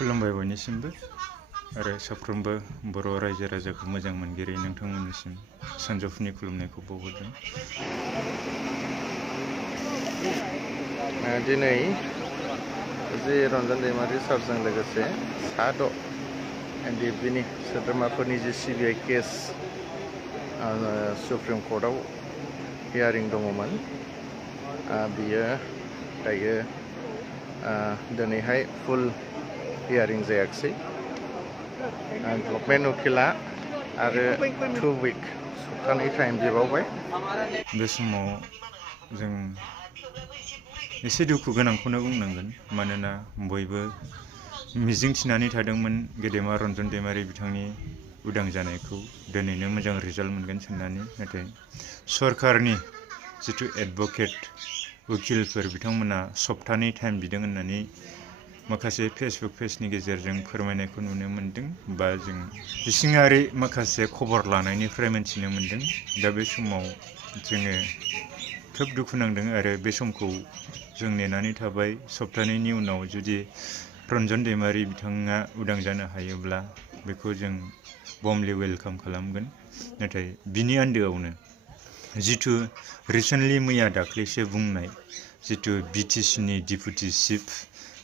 खुलुमबाय बयनिसिमबो आरो साफ्रोमबो बर' रायजो राजाखौ मोजां मोनगिरि नोंथांमोननिसिम सानजौफुनि खुलुमनायखौ बावहरदों। दिनै जे रन्जन दैमारि सारजों लोगोसे सा6 एनडिएफबिनि सोद्रोमाफोरनि जे सिबिआइ केस सुप्रिम कर्टआव हियारिं दङमोन, बियो दायो दिनैहाय फुल हियारिं जायाखिसै। गभर्नमेन्ट उकिला आरो 2 उइक सप्तानै टाइम बिबावबाय। बे समाव जों एसे दुखु गोनांखौनो बुंनांगोन, मानोना बयबो मिजिं थिनानै थादोंमोन गेदेमा रन्जन दैमारि बिथांनि उदां जानायखौ दिनैनो मोजां रिजाल्ट मोनगोन साननानै। नाथाय सरकारनि जिथु एडभकेट उकिलफोर बिथांमोना सप्तानै टाइम बिदों होननानै माखासे फेसबुक पेजनि गेजेरजों फोरमायनायखौ नुनो मोन्दों, बा जों इसिङारि माखासे खबर लानायनिफ्राय मिन्थिनो मोन्दों। दा बे समाव जोङो खोब दुखु नांदों आरो बे समखौ जों नेनानै थाबाय। सप्तानैनि उनाव जुदि रन्जन दैमारि बिथाङा उदां जानो हायोब्ला बेखौ जों वार्मलि वेलकाम खालामगोन। नाथाय बिनि आन्दोआवनो जिथु रिसेन्टलि मैया दाख्लैसो बुंनाय जिथु बिटिसिनि डिपुटि चिफ,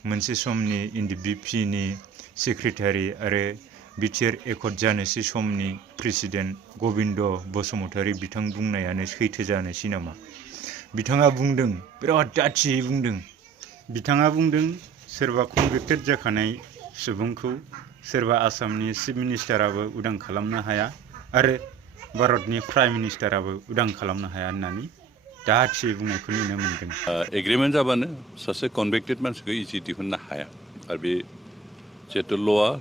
मोनसे समनि एनडिएफबिनि सेक्रेटारि आरो बिटिआर एकट जानोसै समनि प्रेसिडेन्ट गबिन्द बसुमतारी बिथां बुंनायानो सैथो जानोसै नामा? बिथाङा बुंदों, बिराद दाथियै बुंदों। बिथाङा बुंदों सोरबा कनभिक्टेड जाखानाय सुबुंखौ सोरबा आसामनि चिफ मिनिस्टाराबो उदां खालामनो हाया आरो भारतनि प्राइम मिनिस्टाराबो उदां खालामनो हाया होननानै दाथियै बुंनायखौ नुनो मोन्दों। एग्रिमेन्ट जाबानो सासे कनभिक्टेड मानसिखौ इजि दिहुननो हाया, आरो बे जिहेतु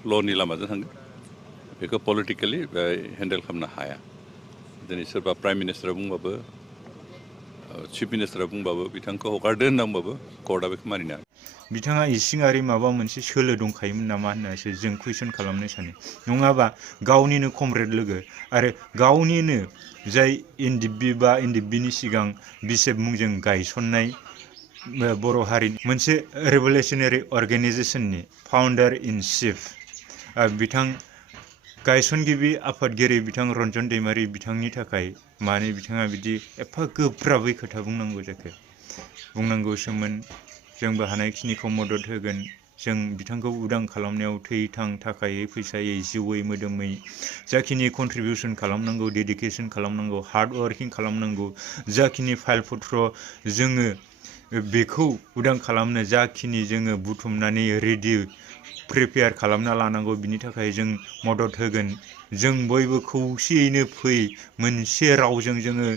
ल'नि लामाजों थाङो, बेखौ पलिटिकेलि हेन्डेल खालामनो हाया। दिनै सोरबा प्राइम मिनिस्टारा बुंबाबो, चिफ मिनिस्टारा बुंबाबो, बिथांखौ हगारदो होनना बुंबाबो कर्टआ बेखौ मानिनो हाया। बिथाङा इसिङारि माबा मोनसे सोलो दंखायोमोन नामा होननासो जों कुइसन खालामनो सानो। नङाबा गावनिनो कमरेड लोगो आरो गावनिनो जाय एनडिएफबि बा एनडिएफबिनि सिगां बिसेफ मुंजों गायसननाय बर' हारिनि मोनसे रेभलिउसनारि अर्गेनाइजेसननि फाउन्डार इन चिफ बिथां गायसनगिरि आफादगिरि बिथां रन्जन दैमारि बिथांनि थाखाय मानो बिथाङा बिदि एफा गोब्राबै खोथा बुंनांगौ जाखो? बुंनांगौसोमोन जोंबो हानायखिनिखौ मदद होगोन, जों बिथांखौ उदां खालामनायाव थै थां थाखायै फैसायै जिउयै मोदोमै जाखिनि कन्ट्रिबिउसन खालामनांगौ, डेडिकेसन खालामनांगौ, हार्ड वार्किं खालामनांगौ, जाखिनि फाइल पत्र जोङो बेखौ उदां खालामनो जाखिनि जोङो बुथुमनानै रेडि प्रिपेयार खालामना लानांगौ, बिनि थाखाय जों मदद होगोन। जों बयबो खौसेयैनो फै, मोनसे रावजों जोङो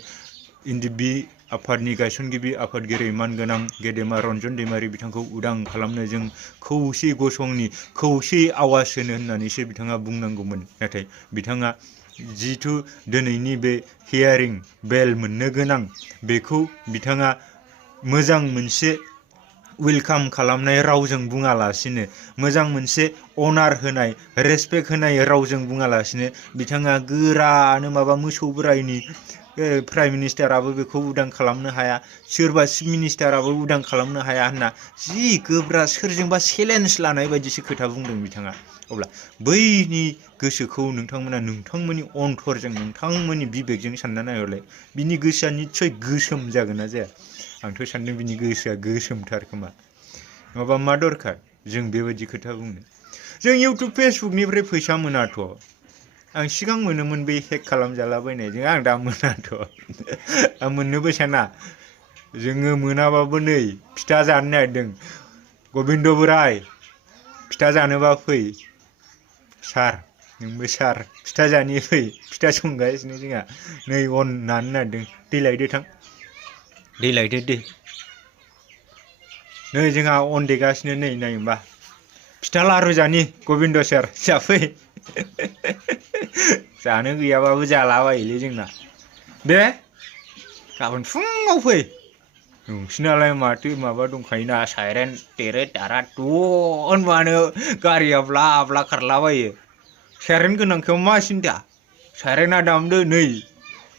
एनडिएफबि आफादनि गायसनगिरि आफादगिरि मानगोनां गेदेमा रन्जन दैमारि बिथांखौ उदां खालामनो जों खौसे गसंनि, खौसे आवाज होनो होननानैसो बिथाङा बुंनांगौमोन। नाथाय बिथाङा जिथु दिनैनि बे हियारिं बेल मोननो गोनां, बेखौ बिथाङा मोजां मोनसे वेलकाम खालामनाय रावजों बुङालासिनो, मोजां मोनसे अनार होनाय, रेसपेक्ट होनाय रावजों बुङालासिनो बिथाङा गोरानो माबा मोसौ बोराइनि प्राइम मिनिस्टाराबो बेखौ उदां खालामनो हाया, सोरबा चिफ मिनिस्टाराबो उदां खालामनो हाया होनना जि गोब्रा सोरजोंबा चेलेन्ज लानाय बायदिसो खोथा बुंदों बिथाङा। अब्ला बैनि गोसोखौ नोंथांमोना नोंथांमोननि अनथरजों, नोंथांमोननि बिबेकजों सानना नायहरलाय, बिनि गोसोआ निस्सय गोसोम जागोन ना जाया? आंथ' सान्दों बिनि गोसोआ गोसोमथार खोमा। नङाबा मा दरखार जों बेबायदि खोथा बुंनो? जों इउटुब फेसबुकनिफ्राय फैसा मोनाथ'। आं सिगां मोनोमोन बे हेक खालामजालाबायनायजों, आं दा मोनाथ'। आं मोननोबो साना। जोङो मोनाबाबो नै फिथा जानो नागिरदों। गबिन्द बोराय फिथा जानोबा फै। सार नोंबो सार फिथा जानो फै, फिथा संगासिनो जोंहा नै अन नानो नागिरदों। दै लायदो थां, दै लायदो दे। नै जोंहा अन देगासिनो, नै नायनोबा फिथा लारु जानि गबिन्द सार जाफै। जानो गैयाबाबो जालाबायोलै जोंना। दे गाबोन फुङाव फै। नोंसिनालाय माथो माबा दंखायोना, साइरेन टेरे टारा ट' होनबानो गारिया ब्ला ब्ला खारलाबायो। साइरेन गोनांखायाव मा सिन्था? साइरेना दामदो, नै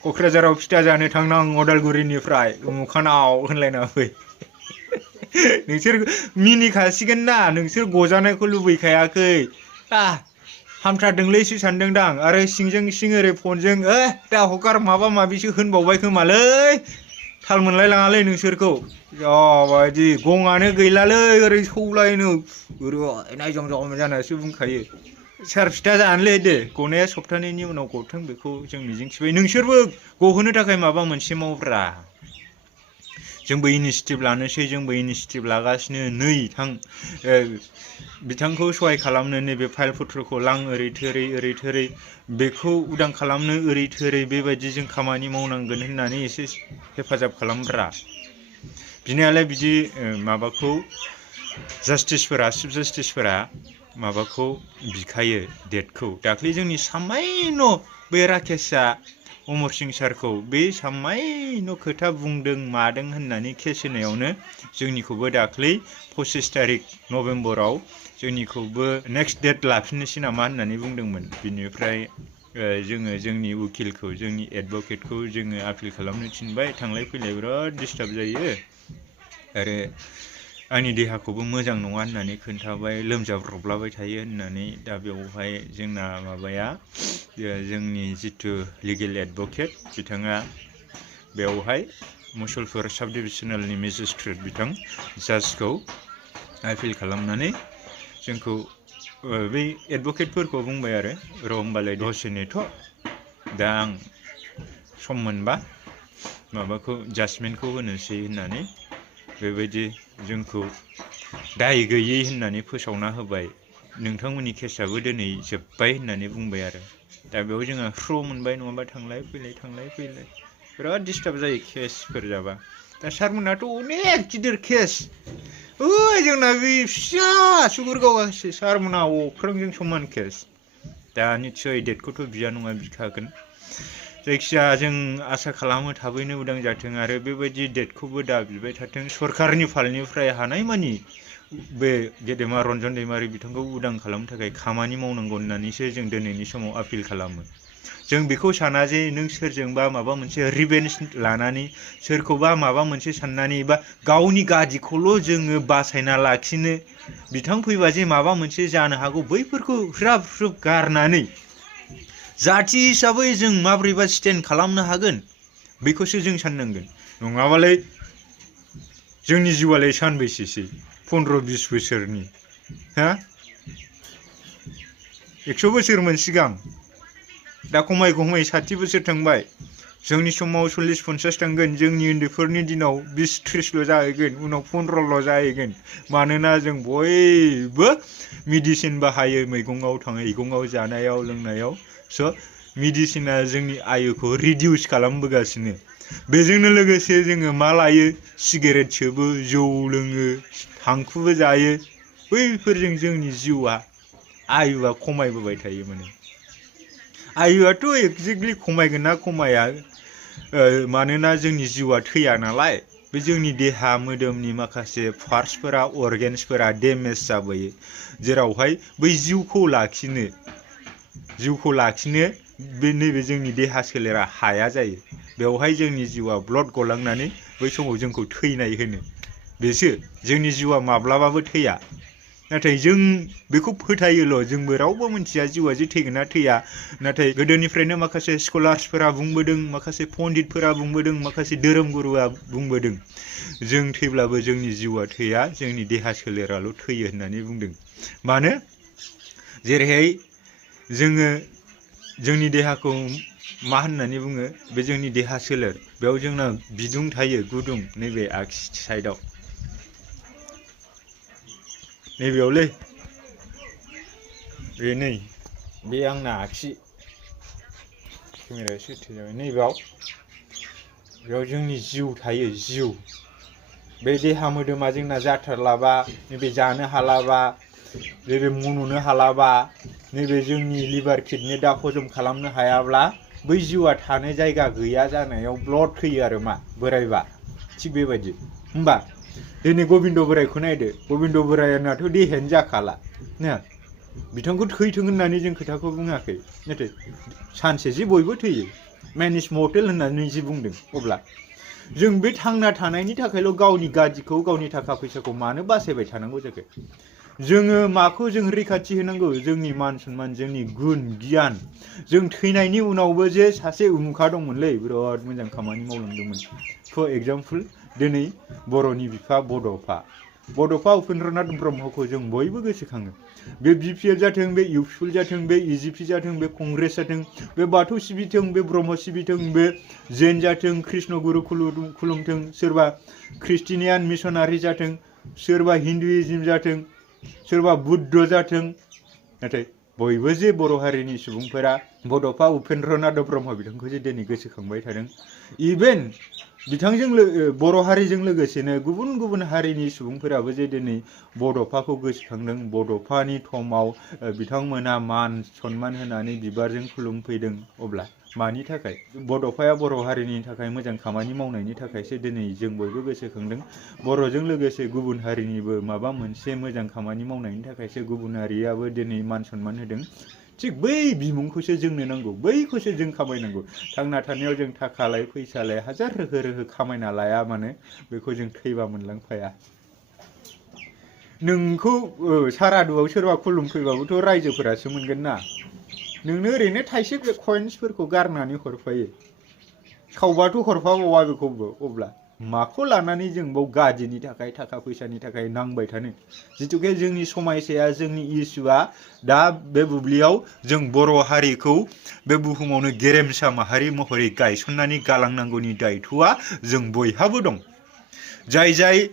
क'क्राझाराव फिथा जानो थांनां अदालगुरिनिफ्राय उमुखानाव होनलायना फै। नोंसोर मिनिखासिगोन ना नोंसोर गजानायखौ लुबैखायाखै हामथारदोंलैसो सानदोंदां आरो सिंजों सिं ओरै फनजों दा हगार माबा माबिसो होनबावबाय खोमालै थाल मोनलायलाङालै नोंसोरखौ जाबायदि गङानो गैलालै ओरै सौलायनो ओरै नायजं जं जानासो बुंखायो सार फिथा जानोलै दे गनाया सप्तानैनि उनाव गथों बेखौ जों मिजिंथिबाय नोंसोरबो गहोनो थाखाय माबा मोनसे मावब्रा जोंबो इनिसियेटिभ लानोसै जोंबो इनिसियेटिभ लागासिनो नै बिथांखौ सहाय खालामनो नैबे फाइल पत्रखौ लां ओरै थोरै बेखौ उदां खालामनो ओरै थोरै बेबायदि जों खामानि मावनांगोन होननानै एसे हेफाजाब खालामब्रा बिनियालाय बिदि माबाखौ जास्टिसफोरा चिफ जास्टिसफोरा माबाखौ बिखायो डेटखौ दाख्लै जोंनि सामायन' बे राकेशआ अमर सिं सारखौ बे सामायन' खोथा बुंदों मादों होननानै केस होनायावनो जोंनिखौबो दाख्लै 25 तारिख नभेम्बराव जोंनिखौबो नेक्स्ट डेट लाफिननोसै नामा होननानै बुंदोंमोन बिनिफ्राय जोङो जोंनि उकिलखौ जोंनि एडभकेटखौ जोङो आपिल खालामनो थिनबाय थांलाय फैलाय बिराद डिस्टार्ब जायो आरो आंनि देहाखौबो मोजां नङा होननानै खोन्थाबाय लोमजाब्रबलाबाय थायो होननानै दा बेवहाय जोंना माबाया जोंनि जिथु लिगेल एडभकेट बिथाङा बेवहाय मुसलपुर साब डिभिजनेलनि मेजिस्ट्रेट बिथां जाजखौ आपिल खालामनानै जोंखौ बै एडभकेटफोरखौ बुंबाय आरो र' होमबालाय दसे नेथ' दा आं सम मोनबा माबाखौ जाजमेन्टखौ होनोसै होननानै बेबायदि जोंखौ दाय गैयै होननानै फोसावना होबाय नोंथांमोननि केसआबो दिनै जोब्बाय होननानै बुंबाय आरो दा बेयाव जोंहा स्र' मोनबाय नङाबा थांलाय फैलाय बिराद डिस्टार्ब जायो केसफोर जाबा दा सारमोनाथ' अनेक गिदिर केस जोंना बे फिसा सुगुरगावसो सारमोना अख्रांजों समान केस दा निस्सय डेटखौथ' बिया नङा बिखागोन जायखिजाया जों आसा खालामो थाबैनो उदां जाथों आरो बेबायदि डेटखौबो दा बिबाय थाथों सरकारनि फालनिफ्राय हानायमानि बे गेदेमा रन्जन दैमारि बिथांखौ उदां खालामनो थाखाय खामानि मावनांगौ होननानैसो जों दिनैनि समाव आपिल खालामो जों बेखौ साना जे नों सोरजोंबा माबा मोनसे रिभेन्स लानानै सोरखौबा माबा मोनसे साननानै बा गावनि गादिखौल' जोङो बासायना लाखिनो बिथां फैबा जे माबा मोनसे जानो हागौ बैफोरखौ ह्राब ह्रुब गारनानै जाथि हिसाबै जों माब्रैबा स्टेन्ड खालामनो हागोन बेखौसो जों साननांगोन नङाबालाय जोंनि जिउआलाय सानबैसेसै 15-20 बोसोरनि 100 बोसोरमोन सिगां दा खमाय 60 बोसोर थांबाय जोंनि समाव 40-50 थांगोन जोंनि उन्दैफोरनि दिनाव 20-30ल' जाहैगोन उनाव 15ल' जाहैगोन मानोना जों बयबो मेडिसिन बाहायो मैगङाव जानायाव लोंनायाव स' मेडिसिना जोंनि आयुखौ रिडिउस खालामबोगासिनो बेजोंनो लोगोसे जोङो मा लायो सिगारेट सोबो जौ लोङो थांखुबो जायो बैफोरजों जोंनि जिउआ आयुआ खमायबोबाय थायो माने आयुआथ' एक्जेक्टलि खमायगोन ना खमाया मानोना जोंनि जिउआ थैया नालाय बे जोंनि देहा मोदोमनि माखासे पार्ट्सफोरा अर्गेन्सफोरा डेमेज जाबोयो जेरावहाय बै जिउखौ लाखिनो बे नैबे जोंनि देहा सोलेरा हाया जायो बेवहाय जोंनि जिउआ ब्लड गलांनानै बै समाव जोंखौ थैनाय होनो बेसो जोंनि जिउआ माब्लाबाबो थैया नाथाय जों बेखौ फोथायोल' जोंबो रावबो मिथिया जिउआ जे थैगोन ना थैया नाथाय गोदोनिफ्रायनो माखासे स्कलार्सफोरा बुंबोदों माखासे पन्डितफोरा बुंबोदों माखासे धोरोमगुरुआ बुंबोदों जों थैब्लाबो जोंनि जिउआ थैया जोंनि देहा सोलेराल' थैयो होननानै बुंदों मानो जेरैहाय जोङो जोंनि देहाखौ मा होननानै बुङो बे जोंनि देहा सोलेर बेयाव जोंना बिदुं थायो गुदुं नैबे आगसि साइडआव नैबेयावलै बे आंना आगसि केमेराया सेट जाबाय बेयाव जोंनि जिउ थायो जिउ बे देहा मोदोमा जोंना जाथारलाबा नैबे जानो हालाबा नैबे मन'नो हालाबा नैबे जोंनि लिभार किडनि दा हजम खालामनो हायाब्ला बै जिउआ थानो जायगा गैया जानायाव ब्लड फैयो आरो मा बोरायबा थिग बेबायदि होमबा दिनै गबिन्द बोरायखौ नायदो गबिन्द बोरायनाथ' देहायानो जाखाला ना बिथांखौ थैथों होननानै जों खोथाखौ बुङाखै नाथाय सानसे जे बयबो थैयो मेन इज मर्टेल होननानै जे बुंदों अब्ला जों बे थांना थानायनि थाखायल' गावनि गाज्रिखौ गावनि थाखा फैसाखौ मानो बासायबाय थानांगौ जाखो जोङो माखौ जों रैखाथि होनांगौ जोंनि मान सन्मान जोंनि गुन गियान जों थैनायनि उनावबो जे सासे उमुखा दंमोनलै बिराद मोजां खामानि मावलांदोंमोन फर एग्जाम्पल दिनै बर'नि बिफा बड'फा उपेन्द्रनाथ ब्रह्मखौ जों बयबो गोसोखाङो बे बिपिएल जाथों बे इउपिएल जाथों बे इजिपि जाथों बे कंग्रेस जाथों बे बाथौ सिबिथों बे ब्रह्म सिबिथों बे जैन जाथों कृष्ण गुरु खुलुमथों सोरबा ख्रिस्टिनियान मिशनारि जाथों सोरबा हिन्दुइज्म जाथों सोरबा बुद्ध जाथों नाथाय बयबो जे बर' हारिनि सुबुंफोरा बड'फा उपेन्द्रनाथ ब्रह्म बिथांखौ जे दिनै गोसोखांबाय थादों इभेन बिथांजों बर' हारिजों लोगोसेनो गुबुन गुबुन हारिनि सुबुंफोराबो जे दिनै बड'फाखौ गोसोखांदों बड'फानि थमाव बिथांमोना मान सन्मान होनानै बिबारजों खुलुमफैदों अब्ला मानि थाखाय बड'फाया बर' हारिनि थाखाय मोजां खामानि मावनायनि थाखायसो दिनै जों बयबो गोसोखांदों बर'जों लोगोसे गुबुन हारिनिबो माबा मोनसे मोजां खामानि मावनायनि थाखायसो गुबुन हारियाबो दिनै मान सन्मान होदों थिग बै बिमुंखौसो जोंनो नांगौ बैखौसो जों खामायनांगौ थांना थानायाव जों थाखालाय फैसालाय हाजार रोहो खामायना लाया मानो बेखौ जों थैबा मोनलांफाया नोंखौ सारादुआव सोरबा खुलुमफैबाबोथ' रायजोफोरासो मोनगोन ना नोंनो ओरैनो थाइसे कइन्सफोरखौ गारनानै हरफायो खावबाथ' हरफाबावा बेखौबो अब्ला माखौ लानानै जों बाव गादिनि थाखाय थाखा फैसानि थाखाय नांबाय थानो जिथुके जोंनि समायसाया जोंनि इसुआ दा बे बुब्लियाव जों बर' हारिखौ बे बुहुमावनो गेरेमसा माहारि महरै गायसननानै गालांनांगौनि दायथ'आ जों बयहाबो दं जाय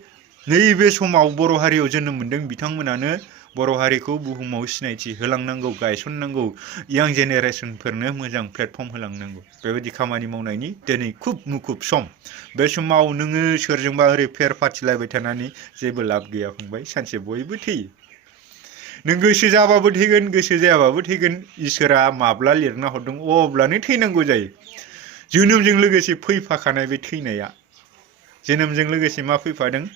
नैबे समाव बर' हारियाव जोनोम मोनदों बिथांमोनानो बर' हारिखौ बुहुमाव सिनायथि होलांनांगौ गायसननांगौ यां जेनेरेसनफोरनो मोजां प्लेटफर्म होलांनांगौ बेबायदि खामानि मावनायनि दिनै खुब मुखुब सम बे समाव नोङो सोरजोंबा ओरै फेर फाथिलायबाय थानानै जेबो लाब गैया फंबाय सानसे बयबो थैयो नों गोसो जाबाबो थैगोन गोसो जायाबाबो थैगोन इसोरा माब्ला लिरना हरदों अब्लानो थैनांगौ जायो जोनोमजों लोगोसे फैफाखानाय बे थैनाया जोनोमजों लोगोसे मा फैफादों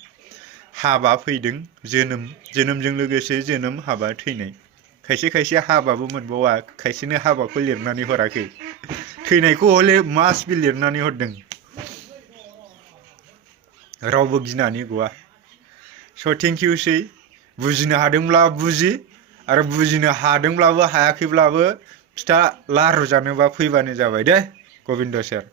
हाबा फैदों जोनोमजों लोगोसे जोनोम हाबा थैनाय खायसे हाबाबो मोनबावा खायसेनो हाबाखौ लिरनानै हराखै थैनायखौ हले मास बि लिरनानै हरदों रावबो गिनानै गवा स' थेंक इउ सै बुजिनो हादोंब्ला बुजि आरो बुजिनो हादोंब्लाबो हायाखैब्लाबो फिथा लारु जानोबा फैबानो जाबाय दे गबिन्द सार